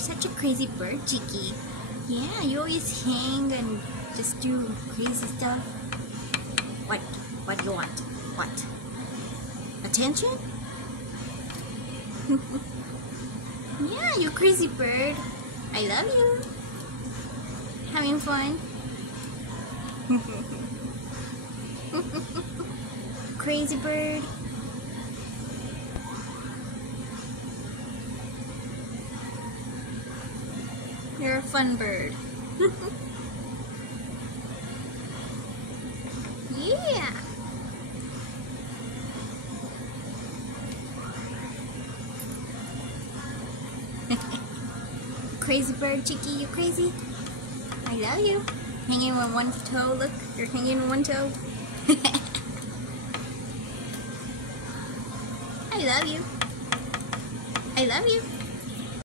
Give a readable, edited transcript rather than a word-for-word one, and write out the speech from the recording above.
such a crazy bird, Chicky. Yeah, you always hang and just do crazy stuff. What? What do you want? What? Attention? Yeah, you crazy bird. I love you. Having fun? Crazy bird. You're a fun bird. Yeah. Crazy bird, Chicky, you crazy? I love you. Hanging on one toe, look, you're hanging on one toe. I love you. I love you.